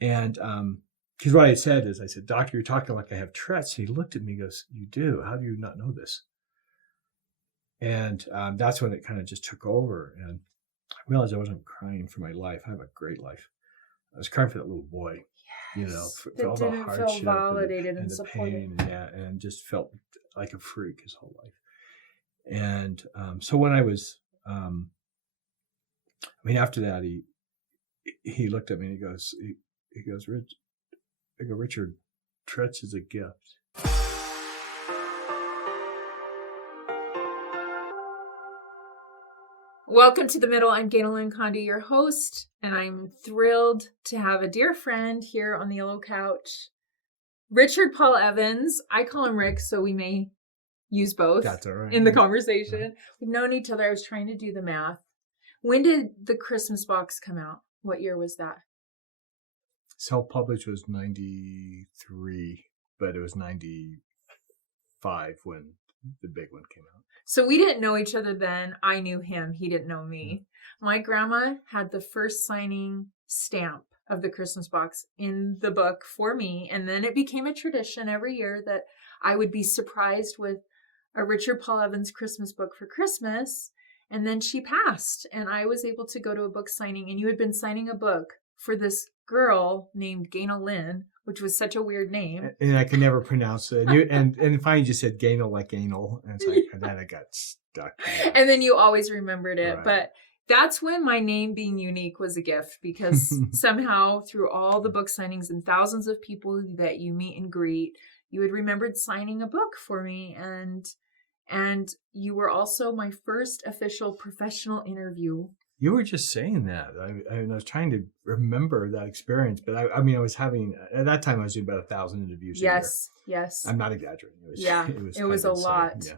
And because what I said is, I said, "Doctor, you're talking like I have Tourette's." And he looked at me and goes, "You do? How do you not know this?" And that's when it kind of just took over. And I realized I wasn't crying for my life. I have a great life. I was crying for that little boy, for all the hardship validated and the pain, and just felt like a freak his whole life. And so when I was, after that, he looked at me and he goes, "Rich," I go, "Richard, Tourette's is a gift." Welcome to the Middle. I'm GANEL-LYN Condi, your host, and I'm thrilled to have a dear friend here on the yellow couch, Richard Paul Evans. I call him Rick, so we may use both. That's all right. In the conversation. We've known each other. I was trying to do the math. When did the Christmas box come out? What year was that? Self-published was 93, but it was 95 when the big one came out. So we didn't know each other then. I knew him. He didn't know me. My grandma had the first signing stamp of the Christmas box in the book for me. And then it became a tradition every year that I would be surprised with a Richard Paul Evans Christmas book for Christmas. And then she passed and I was able to go to a book signing, and you had been signing a book for this girl named GANEL-LYN, which was such a weird name. And I could never pronounce it. And finally just said Ganel like anal. And it's like, and then I got stuck. And then you always remembered it. Right. But that's when my name being unique was a gift, because somehow through all the book signings and thousands of people that you meet and greet, you had remembered signing a book for me. And you were also my first official professional interview. You were just saying that. I was trying to remember that experience, but I was having, at that time I was doing about 1,000 interviews a year. Yes. I'm not exaggerating. It was a lot. Yeah.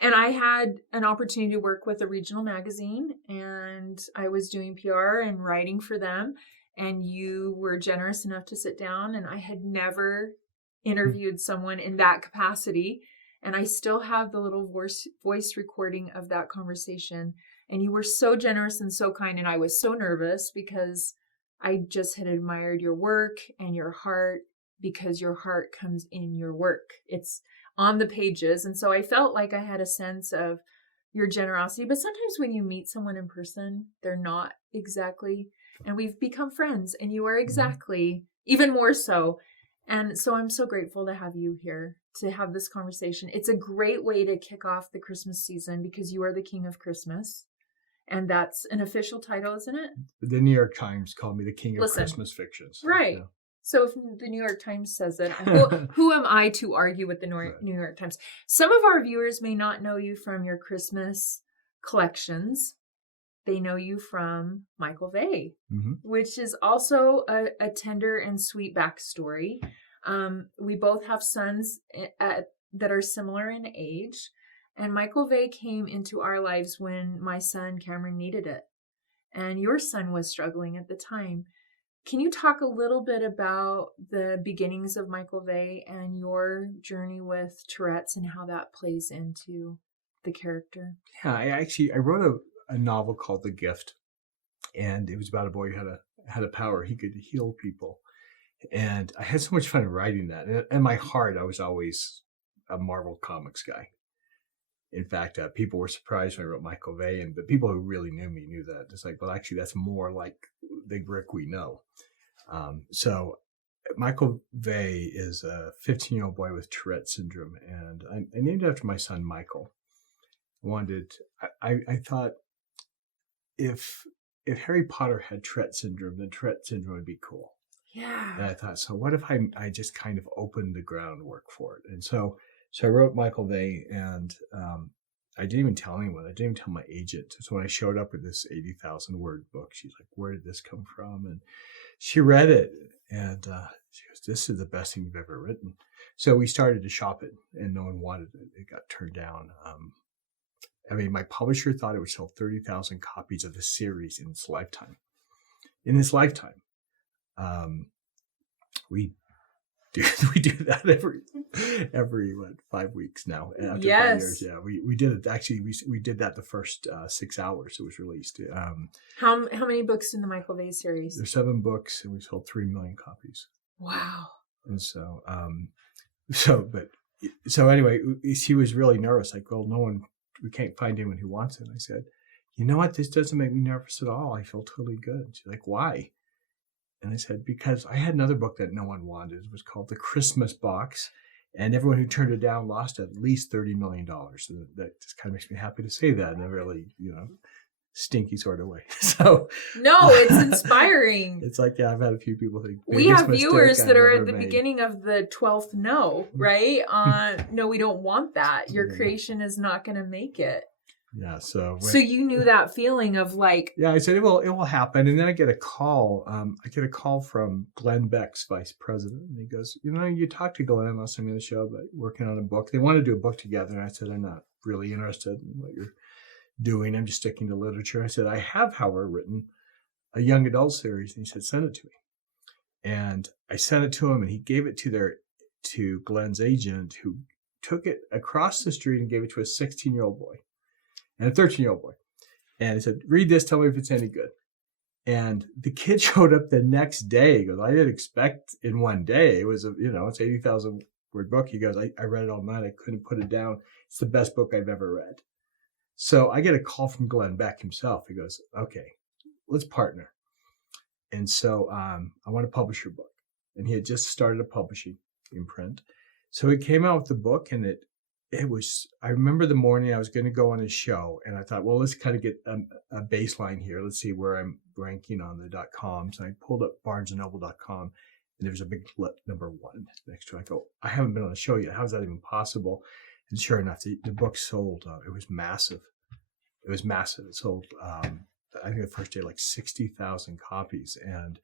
And I had an opportunity to work with a regional magazine, and I was doing PR and writing for them. And you were generous enough to sit down, and I had never interviewed someone in that capacity. And I still have the little voice recording of that conversation. And you were so generous and so kind. And I was so nervous because I just had admired your work and your heart, because your heart comes in your work. It's on the pages. And so I felt like I had a sense of your generosity. But sometimes when you meet someone in person, they're not exactly. And we've become friends, and you are exactly, even more so. And so I'm so grateful to have you here to have this conversation. It's a great way to kick off the Christmas season, because you are the King of Christmas. And that's an official title, isn't it? The New York Times called me the King of Christmas fictions. Right. Yeah. So if the New York Times says it, who am I to argue with the New York Times? Some of our viewers may not know you from your Christmas collections. They know you from Michael Vey, which is also a tender and sweet backstory. We both have sons that are similar in age. And Michael Vey came into our lives when my son Cameron needed it. And your son was struggling at the time. Can you talk a little bit about the beginnings of Michael Vey and your journey with Tourette's and how that plays into the character? Yeah, I wrote a novel called The Gift. And it was about a boy who had a power. He could heal people. And I had so much fun writing that. And in my heart, I was always a Marvel Comics guy. In fact, people were surprised when I wrote Michael Vey, and the people who really knew me knew that. It's like, well, actually, that's more like the Rick we know. So Michael Vey is a 15-year-old boy with Tourettes Syndrome, and I named it after my son, Michael. I thought if Harry Potter had Tourettes Syndrome, then Tourettes Syndrome would be cool. Yeah. And I thought, so what if I just kind of opened the groundwork for it? And so I wrote Michael Vey, and I didn't even tell anyone. I didn't even tell my agent. So when I showed up with this 80,000 word book, she's like, "Where did this come from?" And she read it, and she goes, "This is the best thing you've ever written." So we started to shop it, and no one wanted it. It got turned down. My publisher thought it would sell 30,000 copies of the series in its lifetime. We we do that every 5 weeks now. After 5 years, yeah, we did it. Actually, we did that the first 6 hours it was released. How many books in the Michael Vey series? There's 7 books, and we sold 3 million copies. Wow. And so anyway, she was really nervous. Like, well, we can't find anyone who wants it. And I said, you know what? This doesn't make me nervous at all. I feel totally good. She's like, why? And I said, because I had another book that no one wanted. It was called The Christmas Box. And everyone who turned it down lost at least $30 million. So that just kind of makes me happy to say that in a really, stinky sort of way. So no, it's inspiring. It's like, yeah, I've had a few people think we have viewers that are at the beginning of the 12th no, right? No, we don't want that. Your creation is not going to make it. Yeah. So you knew that feeling of like, yeah, I said it will happen. And then I get a call. I get a call from Glenn Beck's vice president. And he goes, you talked to Glenn last time on the show, but working on a book. They want to do a book together. And I said, I'm not really interested in what you're doing. I'm just sticking to literature. I said, I have, however, written a young adult series. And he said, send it to me. And I sent it to him, and he gave it to Glenn's agent, who took it across the street and gave it to a 16-year-old boy and a 13-year-old boy. And he said, read this, tell me if it's any good. And the kid showed up the next day. He goes, I didn't expect in one day. It was it's 80,000 word book. He goes, I read it all night. I couldn't put it down. It's the best book I've ever read. So I get a call from Glenn Beck himself. He goes, okay, let's partner. And so I want to publish your book. And he had just started a publishing imprint. So he came out with the book, and it was, I remember the morning I was going to go on his show, and I thought, well, let's kind of get a baseline here. Let's see where I'm ranking on the .coms. And I pulled up barnesandnoble.com, and there was a big number 1 next to it. I go, I haven't been on the show yet. How is that even possible? And sure enough, the book sold. It was massive. It sold, I think the first day, like 60,000 copies. And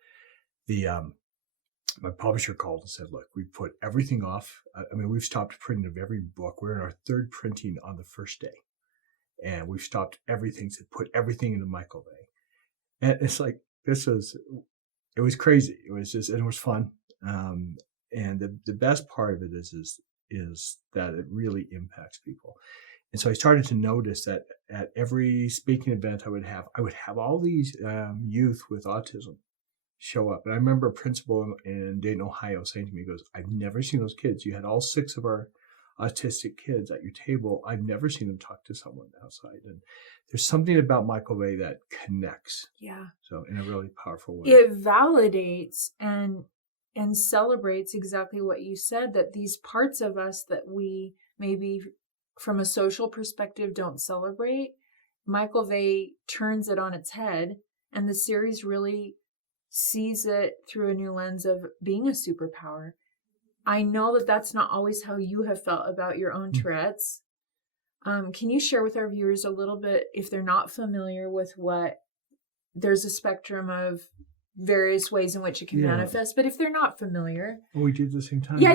my publisher called and said, look, we put everything off. We've stopped printing of every book. We're in our 3rd printing on the first day. And we've stopped everything to put everything into Michael Vey. And it's like, it was crazy. It was just, and it was fun. And the best part of it is that it really impacts people. And so I started to notice that at every speaking event I would have all these youth with autism show up. And I remember a principal in Dayton, Ohio saying to me, he goes, I've never seen those kids. You had all 6 of our autistic kids at your table. I've never seen them talk to someone outside. And there's something about Michael Vey that connects. Yeah. So in a really powerful way. It validates and celebrates exactly what you said, that these parts of us that we maybe from a social perspective don't celebrate, Michael Vey turns it on its head, and the series really sees it through a new lens of being a superpower. I know that that's not always how you have felt about your own Tourette's. Can you share with our viewers a little bit, if they're not familiar with there's a spectrum of various ways in which it can manifest, but if they're not familiar. Well, we do at the same time. Yeah.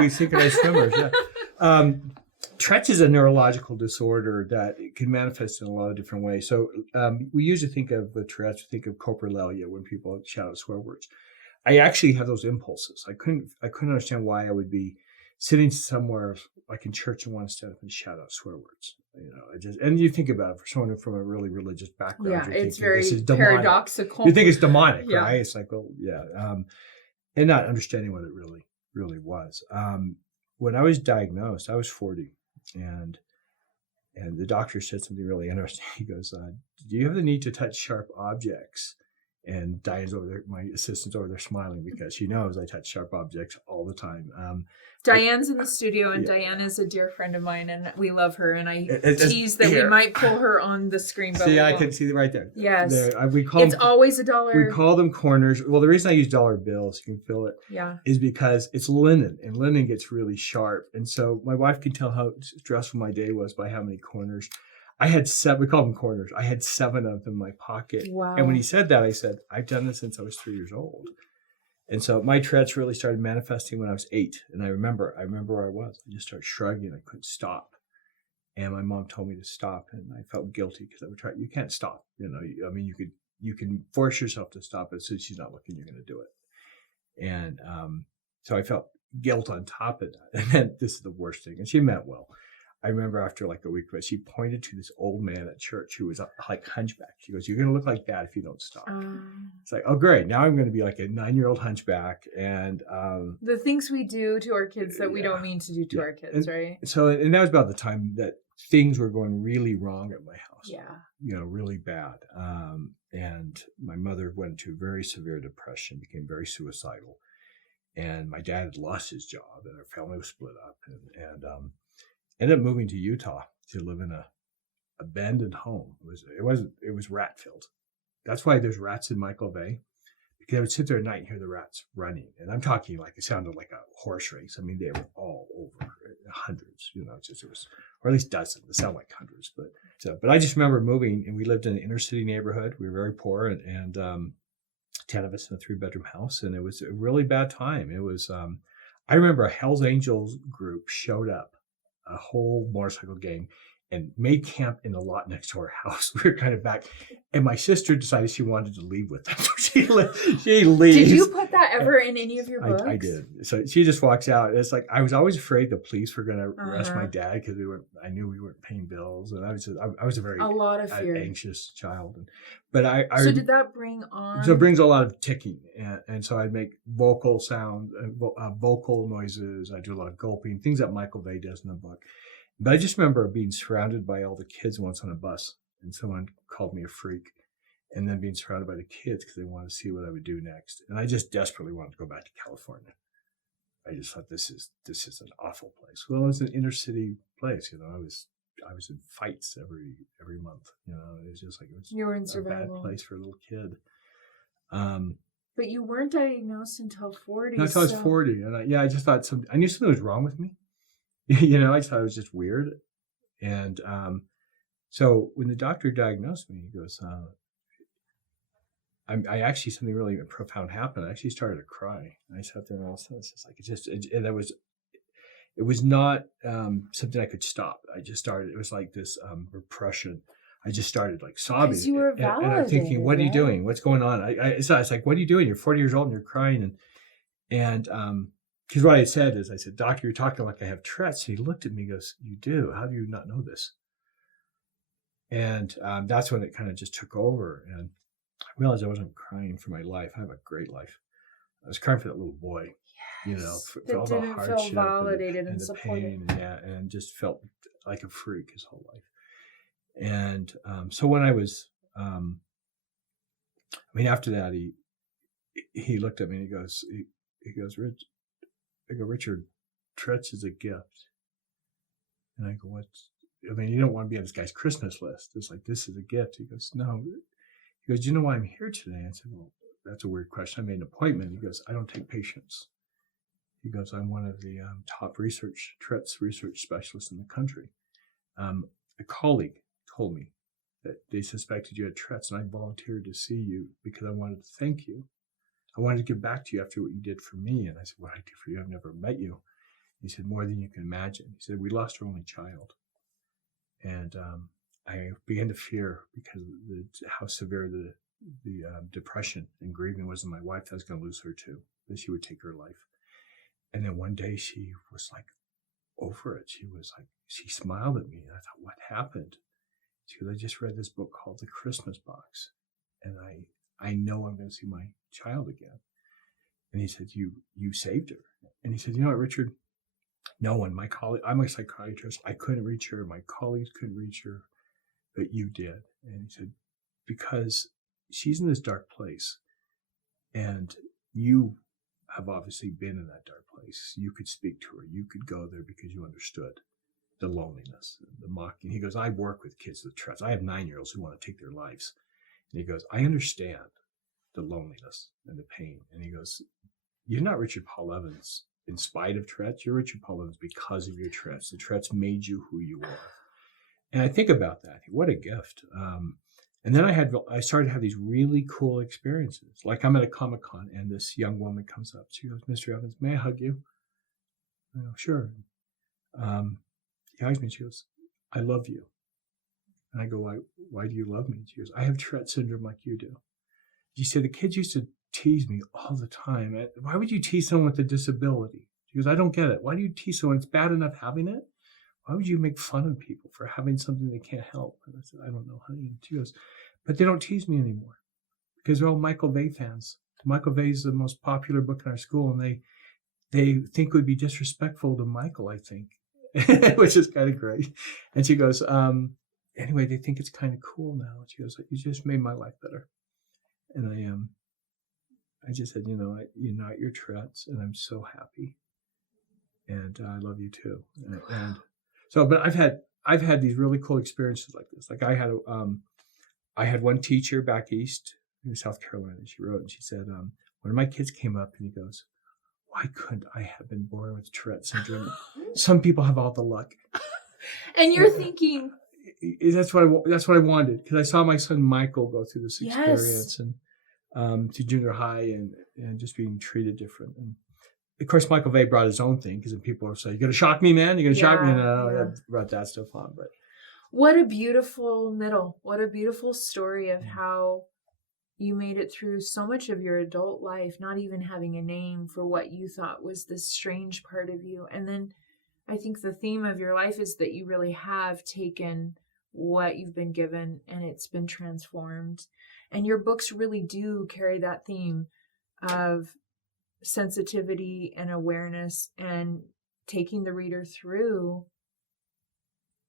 We synchronized swimmers, yeah. Tourette's is a neurological disorder that it can manifest in a lot of different ways. So we usually think of the Tourette's, we think of coprolalia when people shout out swear words. I actually have those impulses. I couldn't understand why I would be sitting somewhere like in church and want to stand up and shout out swear words. And you think about it, for someone from a really religious background, yeah, it's very paradoxical. You think it's demonic, right? It's like, well, yeah, and not understanding what it really was. When I was diagnosed, I was 40, and the doctor said something really interesting. He goes, "Do you have the need to touch sharp objects?" And Diane's over there, my assistant's over there smiling because she knows I touch sharp objects all the time. Diane's in the studio, and Diane is a dear friend of mine, and we love her. And I tease that we might pull her on the screen. But I can see it right there. Yes, it's always $1. We call them corners. Well, the reason I use dollar bills, you can feel it, is because it's linen, and linen gets really sharp. And so my wife can tell how stressful my day was by how many corners. I had 7, we call them corners. I had 7 of them in my pocket. Wow. And when he said that, I said, I've done this since I was 3 years old. And so my Tourette's really started manifesting when I was 8. And I remember where I was. I just started shrugging. I couldn't stop. And my mom told me to stop. And I felt guilty because I would try. You can't stop. You can force yourself to stop. As soon as she's not looking, you're going to do it. And So I felt guilt on top of that. And then this is the worst thing. And she meant well. I remember after like a week, but she pointed to this old man at church who was like hunchback. She goes, "You're going to look like that if you don't stop." It's like, oh, great. Now I'm going to be like a 9-year-old hunchback. And the things we do to our kids that we don't mean to do to our kids, right? So, and that was about the time that things were going really wrong at my house. Yeah. You know, really bad. And my mother went into very severe depression, became very suicidal. And my dad had lost his job and our family was split up and ended up moving to Utah to live in a abandoned home. It was rat filled. That's why there's rats in Michael Vey, because I would sit there at night and hear the rats running. And I'm talking like it sounded like a horse race. I mean, they were all over, hundreds, you know, it was, or at least dozens. It sounded like hundreds, but I just remember moving, and we lived in an inner city neighborhood. We were very poor, and 10 of us in a 3-bedroom house, and it was a really bad time. It was, I remember a Hells Angels group showed up, a whole motorcycle gang, and made camp in the lot next to our house. We were kind of back, and my sister decided she wanted to leave with them. She leaves. Did you put that ever in any of your books? I did. So she just walks out. It's like I was always afraid the police were going to arrest my dad because I knew we weren't paying bills, and I was a very lot of fear. Anxious child. So did that bring on? So it brings a lot of ticking, and so I'd make vocal sound, vocal noises. I do a lot of gulping, things that Michael Vey does in the book. But I just remember being surrounded by all the kids once on a bus, and someone called me a freak, and then being surrounded by the kids because they wanted to see what I would do next. And I just desperately wanted to go back to California. I just thought this is an awful place. Well, it was an inner city place, you know. I was in fights every month, you know. It was just like you were in a survival. bad place for a little kid. But you weren't diagnosed until 40. No, until I was 40, and I just thought I knew something was wrong with me. You know, I thought it was just weird. And so when the doctor diagnosed me, he goes, I actually, something really profound happened. I actually started to cry. I sat there and all of a sudden, it's just like, it was not something I could stop. I just started, it was like this repression. I just started like sobbing. Because you were validated, and I'm thinking, what are you doing? What's going on? It's like, what are you doing? You're 40 years old and you're crying. And because what I said is, I said, "Doctor, you're talking like I have Tourette's." And he looked at me and goes, "You do? How do you not know this?" And that's when it kind of just took over. And I realized I wasn't crying for my life. I have a great life. I was crying for that little boy, you know, for all the hardship feel validated and the supported. pain, and just felt like a freak his whole life. And so when I was, after that, he looked at me and he goes, "Rich," I go, "Richard, Tourette's is a gift." And I go, "What? You don't want to be on this guy's Christmas list. It's like, this is a gift." He goes, "No." He goes, "Do you know why I'm here today?" I said, "Well, that's a weird question. I made an appointment." He goes, "I don't take patients." He goes, "I'm one of the top Tourette's research specialists in the country. A colleague told me that they suspected you had Tourette's, and I volunteered to see you because I wanted to thank you. I wanted to give back to you after what you did for me." And I said, "What did I do for you? I've never met you." He said, "More than you can imagine." He said, "We lost our only child." And I began to fear, because of how severe the depression and grieving was in my wife, that I was going to lose her too, that she would take her life. And then one day she was like over it. She smiled at me, and I thought, "What happened?" She goes, "I just read this book called The Christmas Box, and I know I'm going to see my child again." And he said, you saved her." And he said, "You know what, Richard? No one, my colleague, I'm a psychiatrist. I couldn't reach her. My colleagues couldn't reach her, but you did." And he said, "Because she's in this dark place, and you have obviously been in that dark place. You could speak to her. You could go there because you understood the loneliness, the mocking." He goes, "I work with kids with Tourette's. I have 9-year-olds who want to take their lives." And he goes, "I understand the loneliness and the pain." And he goes, "You're not Richard Paul Evans in spite of Tourette's. You're Richard Paul Evans because of your Tourette's. The Tourette's made you who you are." And I think about that. What a gift. And then I started to have these really cool experiences. Like, I'm at a Comic-Con, and this young woman comes up. She goes, "Mr. Evans, may I hug you?" I go, "Sure." He hugs me, and she goes, "I love you." And I go, Why do you love me?" She goes, "I have Tourette's syndrome like you do." She said, "The kids used to tease me all the time. Why would you tease someone with a disability? She goes, I don't get it. Why do you tease someone? It's bad enough having it. Why would you make fun of people for having something they can't help? And I said, I don't know, honey. And she goes, but they don't tease me anymore because they're all Michael Vey fans. Michael Vey is the most popular book in our school, and they think it would be disrespectful to Michael, I think, which is kind of great. And she goes, anyway, they think it's kind of cool now. And she goes, you just made my life better. And I just said, you're not your Tourette's, and I'm so happy. And I love you too. And so, but I've had these really cool experiences like this. Like I had one teacher back east in South Carolina. She wrote and she said, one of my kids came up and he goes, why couldn't I have been born with Tourette's syndrome? Some people have all the luck. And you're thinking, that's what I wanted, because I saw my son Michael go through this experience and to junior high and just being treated different. And of course, Michael Vey brought his own thing, because then people are saying, "You're gonna shock me, man. You're gonna shock me." And I brought that stuff on. But what a beautiful middle! What a beautiful story of how you made it through so much of your adult life, not even having a name for what you thought was this strange part of you. And then I think the theme of your life is that you really have taken what you've been given and it's been transformed. And your books really do carry that theme of sensitivity and awareness and taking the reader through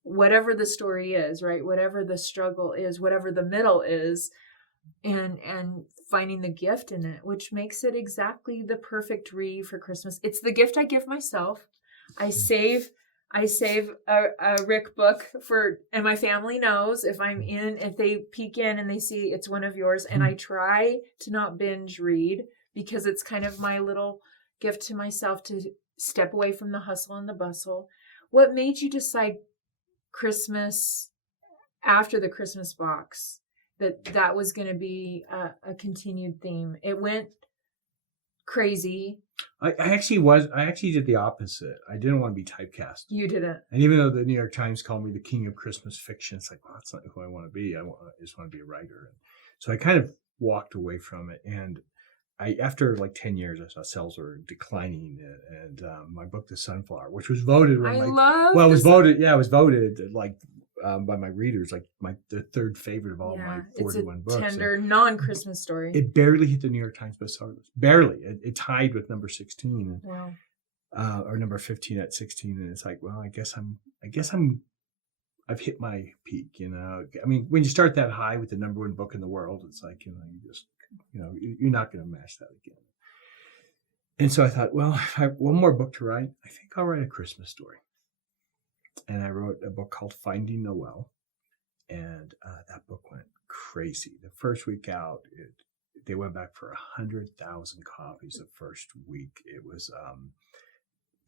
whatever the story is, right? Whatever the struggle is, whatever the middle is, and finding the gift in it, which makes it exactly the perfect read for Christmas. It's the gift I give myself. I save a Rick book and my family knows if they peek in and they see it's one of yours, and I try to not binge read, because it's kind of my little gift to myself to step away from the hustle and the bustle. What made you decide Christmas, after the Christmas box, that was going to be a continued theme? It went crazy. I actually did the opposite. I didn't want to be typecast. You didn't. And even though the New York Times called me the king of Christmas fiction, it's like, well, that's not who I want to be. I just want to be a writer. And so I kind of walked away from it. And after like 10 years, I saw sales were declining, and my book, The Sunflower, which was voted. It was voted like by my readers, like the third favorite of all my 41 books. It's a tender, non-Christmas story. It barely hit the New York Times bestseller list. Barely. It tied with number 16, or number 15 at 16. And it's like, well, I've hit my peak. I mean, when you start that high with the number one book in the world, it's like, you're not going to match that again. And so I thought, well, if I have one more book to write, I think I'll write a Christmas story. And I wrote a book called Finding Noel. And that book went crazy. The first week out, they went back for 100,000 copies the first week. It was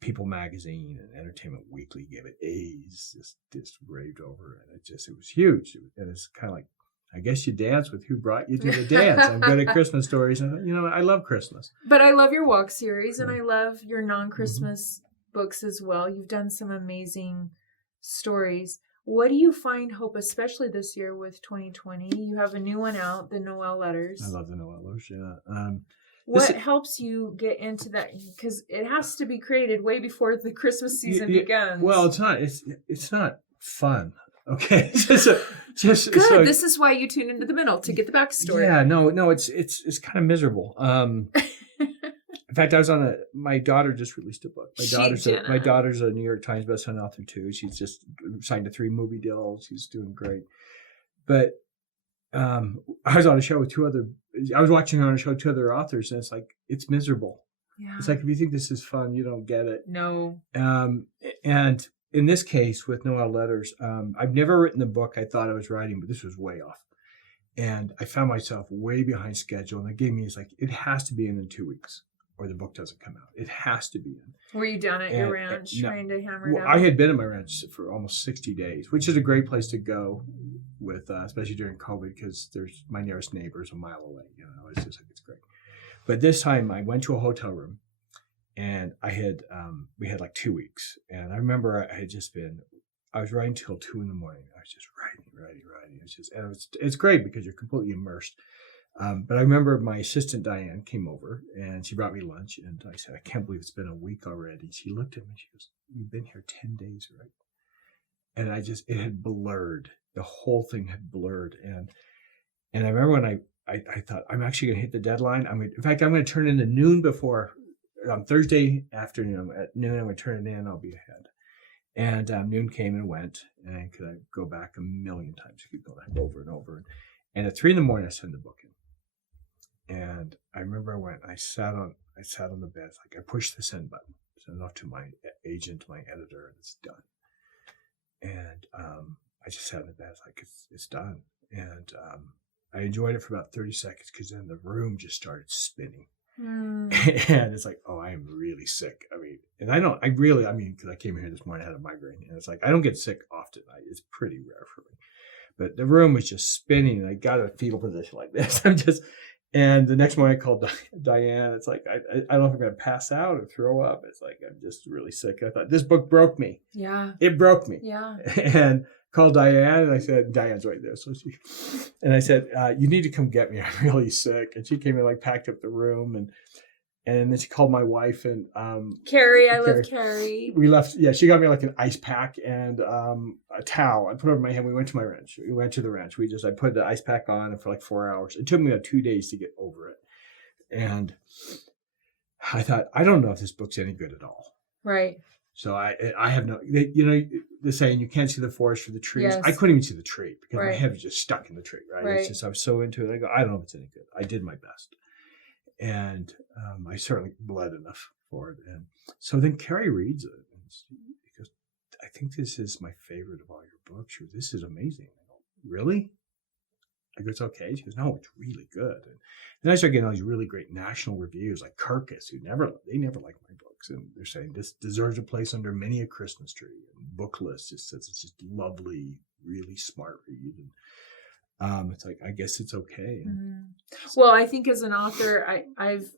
People Magazine and Entertainment Weekly gave it A's, just raved over it. It was huge. And it's kind of like, I guess you dance with who brought you to the dance. I'm good at Christmas stories. And, I love Christmas. But I love your walk series, and I love your non-Christmas books as well. You've done some amazing stories. What do you find, Hope, especially this year with 2020? You have a new one out, the Noel Letters. I love the Noel Letters, yeah. What helps you get into that? Because it has to be created way before the Christmas season begins. Well, it's not. It's not fun. Okay, just good. So, this is why you tune into the middle, to get the backstory. Yeah, no, it's kind of miserable. In fact, I was my daughter just released a book. My daughter's a New York Times bestselling author too. She's just signed a 3 movie deal. She's doing great. But I was on a show with I was watching her on a show with 2 other authors, and it's like, it's miserable. Yeah. It's like, if you think this is fun, you don't get it. No. And in this case with Noel Letters, I've never written the book I thought I was writing, but this was way off. And I found myself way behind schedule. And it gave me, it's like, it has to be in 2 weeks, or the book doesn't come out. It has to be in. Were you down at your ranch trying to hammer it out? I had been at my ranch for almost 60 days, which is a great place to go with, especially during COVID, because my nearest neighbor is a mile away. It's just like, it's great. But this time I went to a hotel room, and we had like 2 weeks. And I remember I was writing till 2 a.m. I was just writing. It's great because you're completely immersed. But I remember my assistant Diane came over and she brought me lunch, and I said, I can't believe it's been a week already. She looked at me and she goes, you've been here 10 days, right? And it had blurred. The whole thing had blurred. And I remember when I thought, I'm actually going to hit the deadline. In fact, I'm going to turn in at noon before, on Thursday afternoon, at noon, I'm going to turn it in. I'll be ahead. And noon came and went, and could I go back a million times? I could go back over and over. And at 3 a.m, I sent the book in. And I remember I sat on the bed. Like, I pushed the send button, sent it off to my agent, my editor, and it's done. And I just sat in the bed, like, it's done. And I enjoyed it for about 30 seconds, because then the room just started spinning. And it's like, oh, I am really sick. I mean, and because I came here this morning, I had a migraine, and it's like, I don't get sick often. It's pretty rare for me. But the room was just spinning, and I got a fetal position like this. And the next morning I called Diane. It's like, I don't know if I'm going to pass out or throw up. It's like, I'm just really sick. I thought, this book broke me. Yeah. It broke me. Yeah. And called Diane, and I said, Diane's right there. I said, you need to come get me. I'm really sick. And she came and like packed up the room, and then she called my wife, and Carrie, I love Carrie. We left. Yeah, she got me like an ice pack and a towel. I put it over my head. We went to my ranch. We went to the ranch. I put the ice pack on, and for like 4 hours. It took me about 2 days to get over it. And I thought, I don't know if this book's any good at all. Right. So I have no, the saying, you can't see the forest for the trees. Yes. I couldn't even see the tree, because my head was just stuck in the tree. Right. It's just, I was so into it. I go, I don't know if it's any good. I did my best. And I certainly bled enough for it. And so then Carrie reads it, and she goes, I think this is my favorite of all your books. She goes, this is amazing. I go, really? I go, it's okay. She goes, no, it's really good. And then I start getting all these really great national reviews, like Kirkus, they never like my books. And they're saying this deserves a place under many a Christmas tree. And Book List just says it's just lovely, really smart read. And it's like, I guess it's okay. Well, I think as an author, I've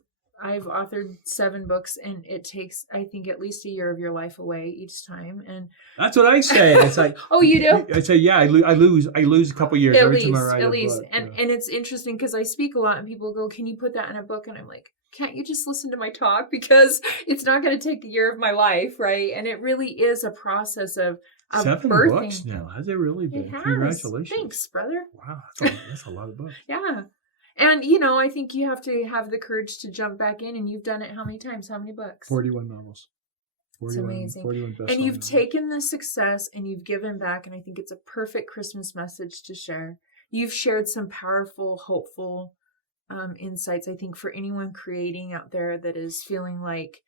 authored 7 books, and it takes, I think, at least a year of your life away each time. And that's what I say. It's like, oh, you do? I say, yeah, I lose a couple years every time I write a book. And it's interesting, because I speak a lot, and people go, can you put that in a book? And I'm like, can't you just listen to my talk? Because it's not going to take a year of my life, right? And it really is a process of 7 birthing. Books now. Has it really been? It has. Congratulations. Thanks, brother. Wow, that's a lot of books. Yeah. And, I think you have to have the courage to jump back in, and you've done it how many times? How many books? 41 novels. It's amazing. 41 best and you've novels. taken the success and you've given back, and I think it's a perfect Christmas message to share. You've shared some powerful, hopeful insights, I think, for anyone creating out there that is feeling like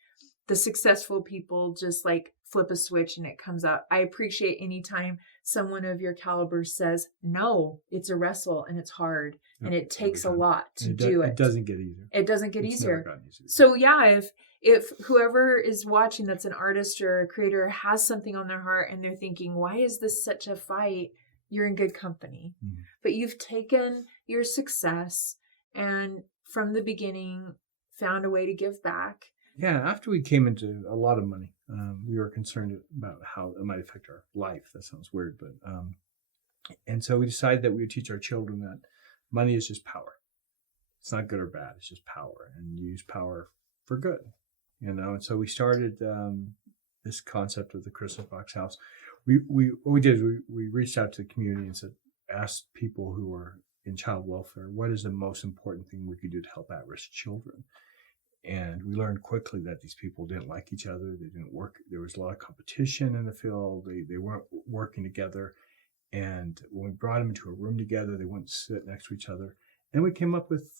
the successful people just like flip a switch and it comes out. I appreciate any time someone of your caliber says, no, it's a wrestle and it's hard and it takes a lot to do it. It doesn't get easier. It doesn't get easier. Never gotten easier. So yeah, if whoever is watching that's an artist or a creator has something on their heart and they're thinking, why is this such a fight? You're in good company. Mm-hmm. But you've taken your success and from the beginning found a way to give back. Yeah, after we came into a lot of money, we were concerned about how it might affect our life. That sounds weird, but and so we decided that we would teach our children that money is just power. It's not good or bad. It's just power, and use power for good. And so we started this concept of the Christmas Box House. What we did is we reached out to the community and asked people who were in child welfare, what is the most important thing we could do to help at-risk children? And we learned quickly that these people didn't like each other. They didn't work. There was a lot of competition in the field. They weren't working together. And when we brought them into a room together, they wouldn't sit next to each other. And we came up with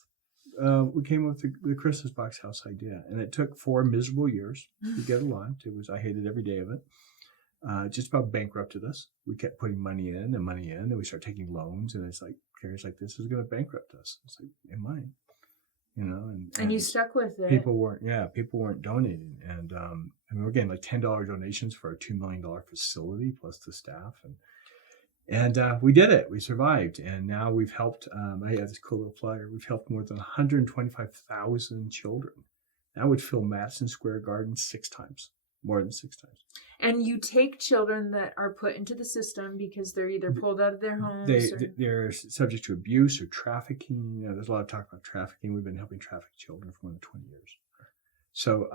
the Christmas Box House idea. And it took 4 miserable years to get it launched. I hated every day of it. Just about bankrupted us. We kept putting money in. Then we started taking loans. And it's like, Carrie's like, this is going to bankrupt us. It's like, it might. And you stuck with it. People weren't donating. And we're getting like $10 donations for a $2 million facility plus the staff. And we did it. We survived. And now we've helped, I have this cool little flyer. We've helped more than 125,000 children. That would fill Madison Square Garden 6 times. more than 6 times. And you take children that are put into the system because they're either pulled out of their homes. They're subject to abuse or trafficking. There's a lot of talk about trafficking. We've been helping traffic children for more than 20 years. So,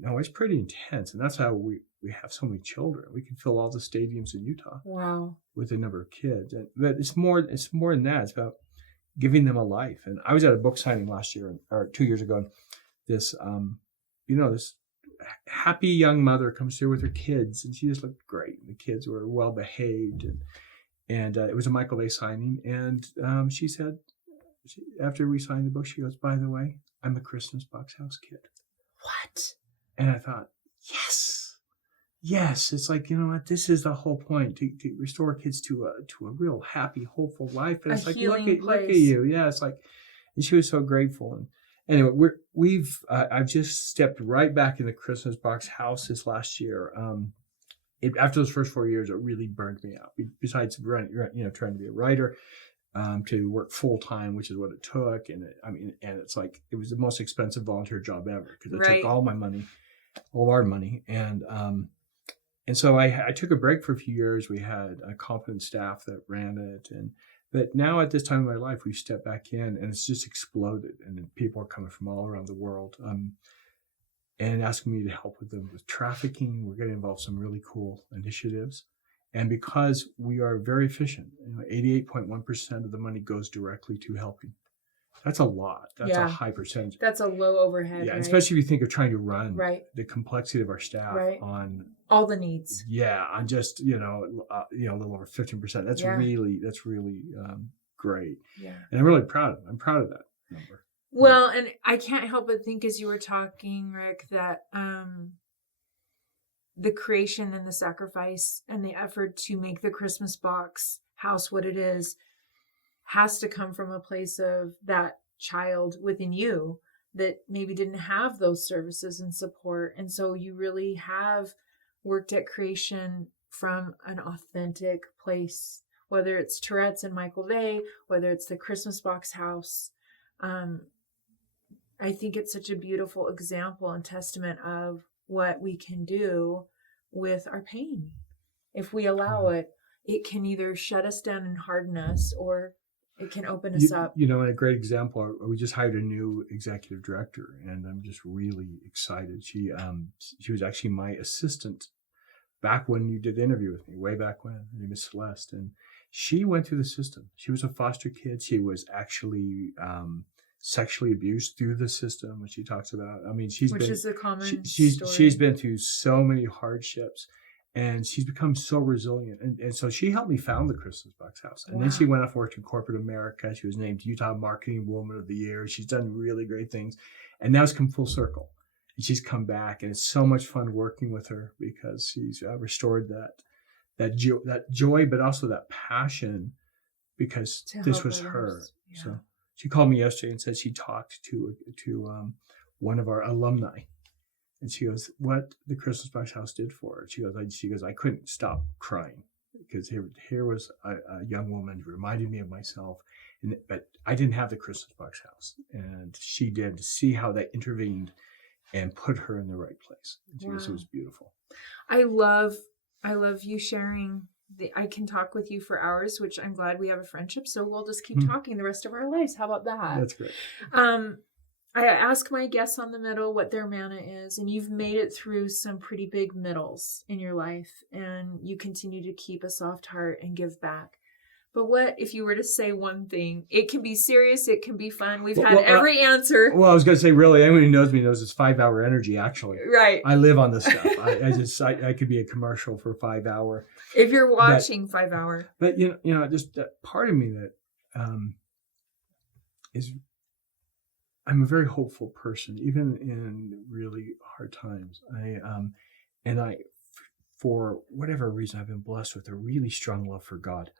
no, it's pretty intense. And that's how we have so many children. We can fill all the stadiums in Utah. Wow. With a number of kids. But it's more than that. It's about giving them a life. And I was at a book signing last year or 2 years ago. And this, this happy young mother comes here with her kids, and she just looked great. The kids were well behaved, and it was a Michael Vey signing. And she said, after we signed the book, she goes, "By the way, I'm a Christmas box house kid." What? And I thought, yes, it's like, you know what? This is the whole point, to restore kids to a real happy, hopeful life. And it's like, look at you. Yeah, it's like, and she was so grateful. And anyway, I've just stepped right back in the Christmas box house this last year. After those first 4 years, it really burned me out. Besides trying to be a writer, to work full time, which is what it took. And it's like, it was the most expensive volunteer job ever, because it took all my money, all our money. And so I took a break for a few years. We had a competent staff that ran it. But now at this time of my life, we've stepped back in, and it's just exploded. And people are coming from all around the world and asking me to help with them with trafficking. We're getting involved in some really cool initiatives. And because we are very efficient, 88.1% of the money goes directly to helping. That's a lot. That's a high percentage. That's a low overhead. Yeah, right? Especially if you think of trying to run the complexity of our staff on all the needs. Yeah, on just a little over 15%. That's really great. Yeah, and I'm really proud of it. I'm proud of that number. Well, and I can't help but think, as you were talking, Rick, that the creation and the sacrifice and the effort to make the Christmas box house what it is has to come from a place of that child within you that maybe didn't have those services and support. And so you really have worked at creation from an authentic place, whether it's Tourette's and Michael Vey, whether it's the Christmas box house. I think it's such a beautiful example and testament of what we can do with our pain. If we allow it, it can either shut us down and harden us, or it can open us up. And a great example, we just hired a new executive director, and I'm just really excited. She was actually my assistant back when you did the interview with me, way back when. Her name is Celeste, and she went through the system. She was a foster kid. She was actually sexually abused through the system, which she talks about. Which is a common story. She's been through so many hardships, and she's become so resilient. And so she helped me found the Christmas box house. And then she went off and worked in corporate America. She was named Utah Marketing Woman of the Year. She's done really great things. And now it's come full circle. And she's come back, and it's so much fun working with her, because she's restored that joy, but also that passion, because this was her. Yeah. So she called me yesterday and said she talked to one of our alumni, and she goes, "What the Christmas box house did for her." She goes, "I couldn't stop crying, because here was a young woman who reminded me of myself, but I didn't have the Christmas box house, and she did, to see how that intervened and put her in the right place." It was beautiful. I love you sharing. I can talk with you for hours, which I'm glad we have a friendship. So we'll just keep talking the rest of our lives. How about that? That's great. I ask my guests on the middle what their manna is, and you've made it through some pretty big middles in your life, and you continue to keep a soft heart and give back. But what if you were to say one thing? It can be serious. It can be fun. We've had every answer. Well, I was going to say, really, anyone who knows me knows it's 5-hour energy, actually. Right. I live on this stuff. I could be a commercial for 5 hour. If you're watching 5 hour. But, just that part of me that is, I'm a very hopeful person, even in really hard times. For whatever reason, I've been blessed with a really strong love for God.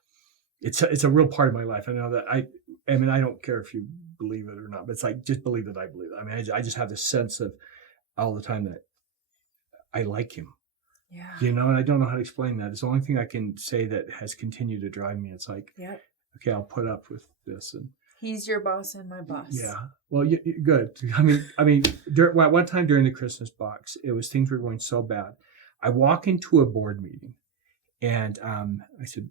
It's a real part of my life. I know that I don't care if you believe it or not, but it's like, just believe that I believe it. I just have this sense of all the time that I like him. Yeah. And I don't know how to explain that. It's the only thing I can say that has continued to drive me. It's like, okay, I'll put up with this. And He's your boss and my boss. Yeah. Well, good. I mean, one time during the Christmas box, it was things were going so bad. I walk into a board meeting, and I said,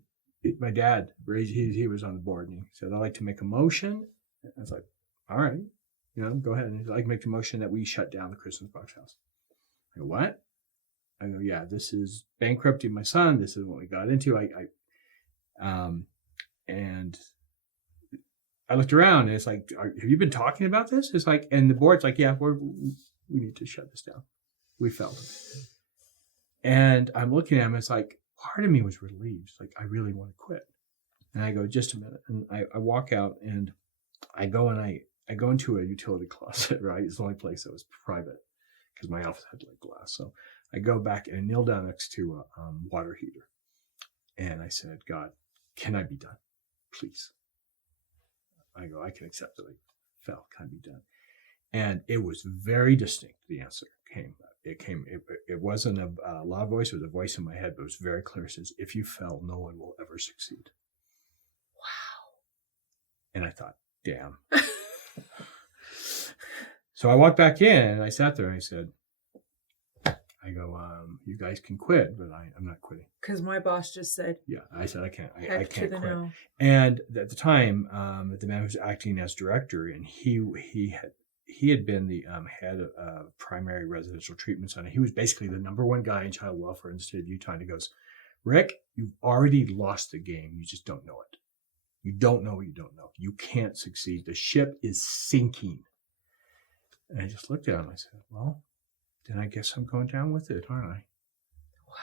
my dad raised. He was on the board, and he said, "I'd like to make a motion." I was like, "All right, go ahead." And he's like, "Make a motion that we shut down the Christmas box house." I go, "What?" I go, "Yeah, this is bankrupting my son. This is what we got into." And I looked around, and it's like, "Have you been talking about this?" It's like, and the board's like, "Yeah, we need to shut this down. We felt it." And I'm looking at him. It's like part of me was relieved. It's like I really want to quit. And I go, "Just a minute." And I walk out, and I go into a utility closet. Right, it's the only place that was private because my office had like glass. So I go back and kneel down next to a water heater, and I said, "God, can I be done, please?" I go, "I can accept it." I fell, "Can I be done?" And it was very distinct. The answer came. It wasn't a loud voice. It was a voice in my head, but it was very clear. It says, "If you fell, no one will ever succeed." Wow. And I thought, damn. So I walked back in, and I sat there, and I said, "You guys can quit, but I'm not quitting." Because my boss just said, "Yeah." I said, I can't quit. No. And at the time, the man who was acting as director, and he had been the head of primary residential treatment center. He was basically the number one guy in child welfare in the state of Utah. And he goes, "Rick, you've already lost the game. You just don't know it. You don't know what you don't know. You can't succeed. The ship is sinking." And I just looked at him. I said, "Well, then I guess I'm going down with it, aren't I?" Wow.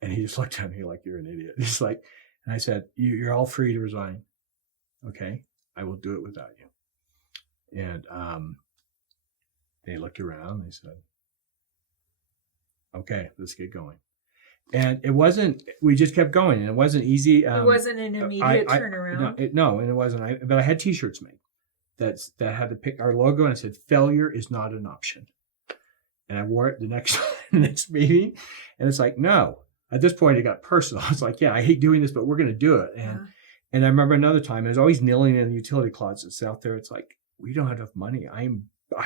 And he just looked at me like, "You're an idiot." He's like, and I said, "You're all free to resign. Okay, I will do it without you." And they looked around. They said, "Okay, let's get going." And it wasn't. We just kept going, and it wasn't easy. It wasn't an immediate turnaround. No, and it wasn't. But I had T-shirts made that had our logo, and it said, "Failure is not an option." And I wore it the next meeting, and it's like, no. At this point, it got personal. It's like, yeah, I hate doing this, but we're going to do it. And I remember another time, I was always kneeling in the utility closets out there. It's like, we don't have enough money. I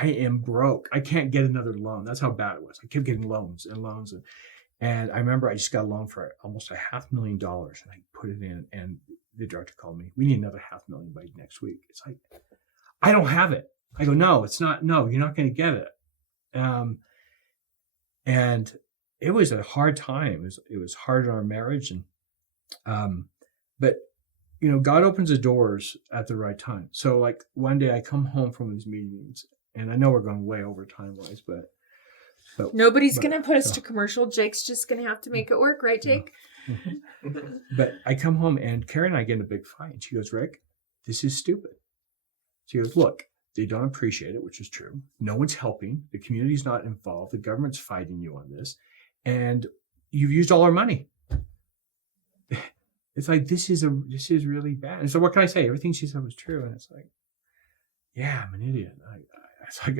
am broke. I can't get another loan. That's how bad it was. I kept getting loans. And I remember I just got a loan for almost $500,000, and I put it in, and the director called me. "We need another $500,000 by next week." It's like, I don't have it. I go, "No, it's not. No, you're not going to get it." And it was a hard time. It was hard in our marriage, but God opens the doors at the right time. So like one day I come home from these meetings, and I know we're going way over time wise, but nobody's going to put us to commercial. Jake's just going to have to make it work, right, Jake? But I come home, and Karen and I get in a big fight. And she goes, "Rick, this is stupid." She goes, "Look, they don't appreciate it," which is true. "No one's helping. The community's not involved. The government's fighting you on this. And you've used all our money." It's like, this is really bad. And so what can I say? Everything she said was true. And it's like, yeah, I'm an idiot. So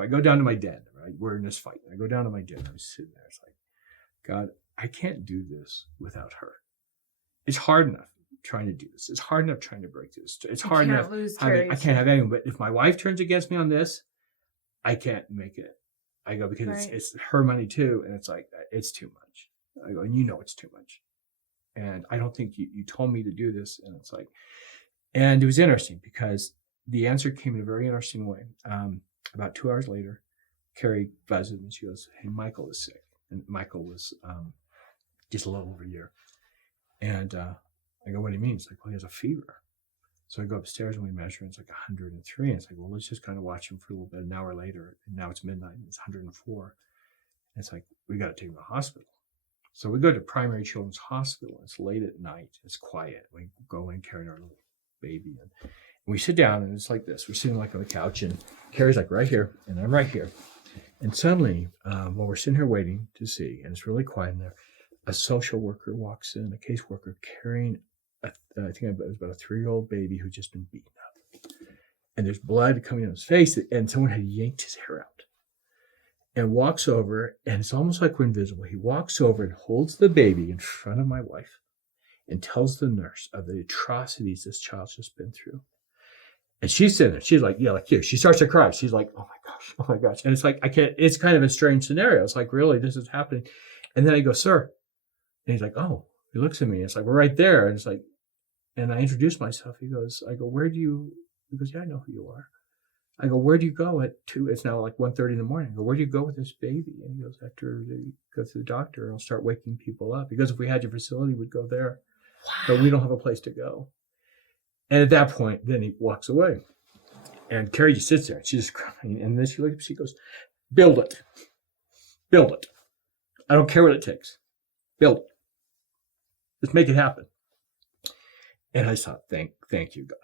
I go down to my den, right? We're in this fight. I go down to my den. I'm sitting there. It's like, God, I can't do this without her. It's hard enough trying to do this. It's hard enough trying to break this. It's hard enough. I can't have anyone. But if my wife turns against me on this, I can't make it. I go, because it's her money too. And it's like, it's too much. I go, and it's too much. And I don't think you told me to do this. And it's like, and it was interesting because the answer came in a very interesting way. About 2 hours later, Carrie buzzed and she goes, "Hey, Michael is sick." And Michael was just a little over a year. And I go, "What do you mean?" It's like, "Well, he has a fever." So I go upstairs and we measure, and it's like 103. And it's like, well, let's just kind of watch him for a little bit. An hour later, and now it's midnight, and it's 104. And it's like, we got to take him to the hospital. So we go to Primary Children's Hospital. It's late at night. It's quiet. We go in carrying our little baby. And we sit down, and it's like this. We're sitting like on the couch, and Carrie's like right here, and I'm right here. And suddenly, while we're sitting here waiting to see, and it's really quiet in there, a social worker walks in, a caseworker carrying, I think it was about a 3-year-old baby who'd just been beaten up. And there's blood coming on his face, and someone had yanked his hair out. And walks over, and it's almost like we're invisible. He walks over and holds the baby in front of my wife and tells the nurse of the atrocities this child's just been through. And she's sitting there. She's like, yeah, like you. She starts to cry. She's like, oh my gosh. And it's like, I can't, it's kind of a strange scenario. It's like, really, this is happening. And then I go, sir. And he's like, oh, he looks at me. It's like, we're right there. And it's like, and I introduce myself. He goes, I go, he goes, yeah, I know who you are. I go, where do you go at 2? It's now like 1:30 in the morning. I go, where do you go with this baby? And he goes, after they go to the doctor, I'll start waking people up. Because if we had your facility, we'd go there. Wow. But we don't have a place to go. And at that point, then he walks away. And Carrie just sits there. And she's just crying. And then she looks, she goes, build it. Build it. I don't care what it takes. Build it. Just make it happen. And I thought, thank you, God.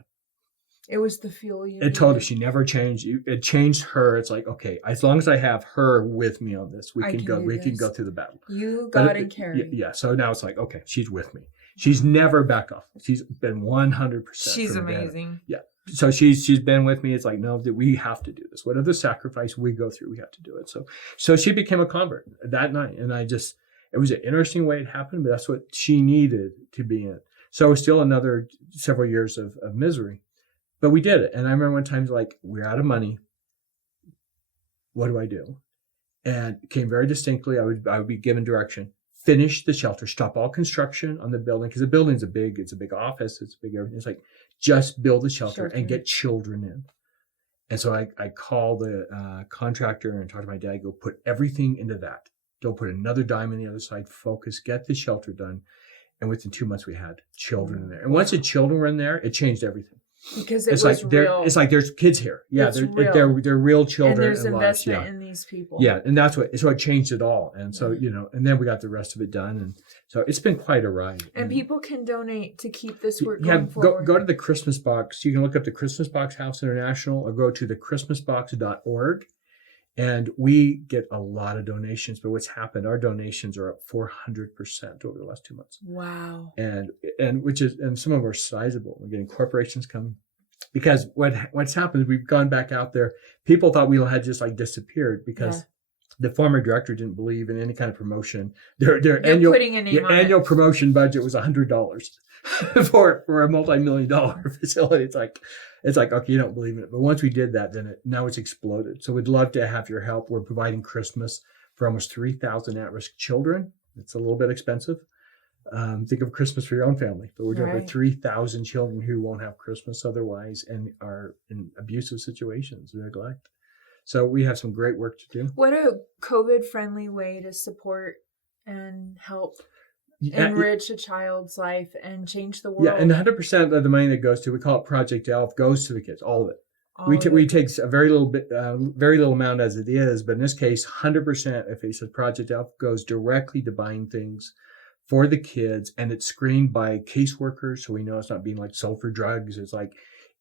It was the fuel you It told her she never changed. It changed her. It's like, okay, as long as I have her with me on this, we can go through the battle. You got it, Carrie. Yeah. So now it's like, okay, she's with me. She's never backed off. She's been 100%. She's amazing. Yeah. So she's been with me. It's like, no, that we have to do this. Whatever sacrifice we go through, we have to do it. So she became a convert that night. And it was an interesting way it happened, but that's what she needed to be in. So it was still another several years of misery. But we did it. And I remember one time, like, we're out of money. What do I do? And it came very distinctly. I would be given direction. Finish the shelter. Stop all construction on the building. Because the building's it's a big office. It's a big everything. It's like, just build the shelter and get children in. And so I called the contractor and talked to my dad. Go put everything into that. Don't put another dime on the other side. Focus. Get the shelter done. And within 2 months, we had children in there. And once the children were in there, it changed everything. Because it's like real. It's like there's kids here. Yeah, they're real children. And there's investment in these people. Yeah, and that's what changed it all. And so, and then we got the rest of it done. And so it's been quite a ride. And people can donate to keep this work going forward. Go to the Christmas Box. You can look up the Christmas Box House International or go to thechristmasbox.org. And we get a lot of donations, but what's happened, our donations are up 400% over the last 2 months. Wow. And some of them are sizable. We're getting corporations coming. Because what's happened is we've gone back out there. People thought we had just like disappeared because the former director didn't believe in any kind of promotion. Their annual promotion budget was $100 for a multi-million-dollar facility. It's like, okay, you don't believe in it. But once we did that, now it's exploded. So we'd love to have your help. We're providing Christmas for almost 3,000 at-risk children. It's a little bit expensive. Think of Christmas for your own family. But we're doing for 3,000 children who won't have Christmas otherwise and are in abusive situations, neglect. So we have some great work to do. What a COVID-friendly way to support and help enrich a child's life and change the world. Yeah, and 100% of the money that goes to, we call it Project ELF, goes to the kids, all of it. We take a very little amount as it is, but in this case, 100%, if it says Project ELF, goes directly to buying things for the kids, and it's screened by caseworkers, so we know it's not being like sold for drugs. It's like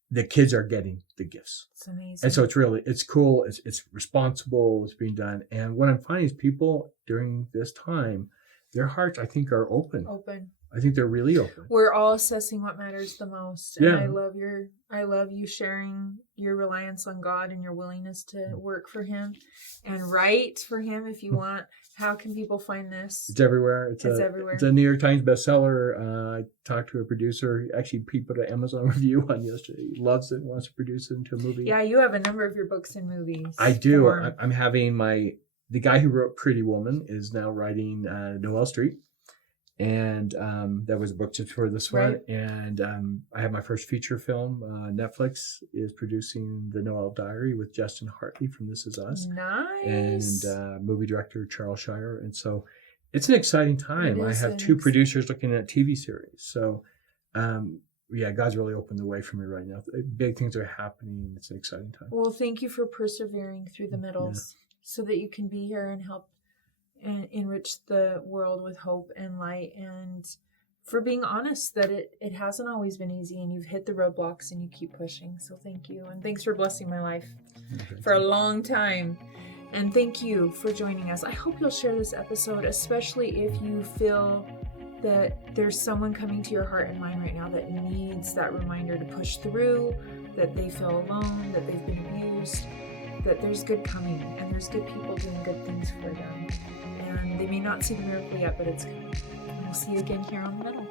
the kids are getting the gifts. It's amazing. And so it's cool. It's responsible. It's being done. And what I'm finding is people during this time, their hearts, I think, are open. I think they're really open. We're all assessing what matters the most. And I love you sharing your reliance on God and your willingness to work for Him and write for Him if you want. How can people find this? It's everywhere. It's everywhere. It's a New York Times bestseller. I talked to a producer. Actually, he put an Amazon review on yesterday. He loves it and wants to produce it into a movie. Yeah, you have a number of your books and movies. I do. I'm having the guy who wrote Pretty Woman is now writing Noelle Street. And that was a book just for this one. And I have my first feature film. Netflix is producing The Noelle Diary with Justin Hartley from This Is Us. Nice. And movie director Charles Shire. And so it's an exciting time. I have two producers looking at TV series. So God's really opened the way for me right now. Big things are happening. It's an exciting time. Well, thank you for persevering through the middles so that you can be here and help and enrich the world with hope and light, and for being honest that it hasn't always been easy and you've hit the roadblocks and you keep pushing. So thank you, and thanks for blessing my life for a long time. And thank you for joining us. I hope you'll share this episode, especially if you feel that there's someone coming to your heart and mind right now that needs that reminder to push through, that they feel alone, that they've been abused, that there's good coming and there's good people doing good things for them. And they may not see the miracle yet, but it's coming. And we'll see you again here on The Middle.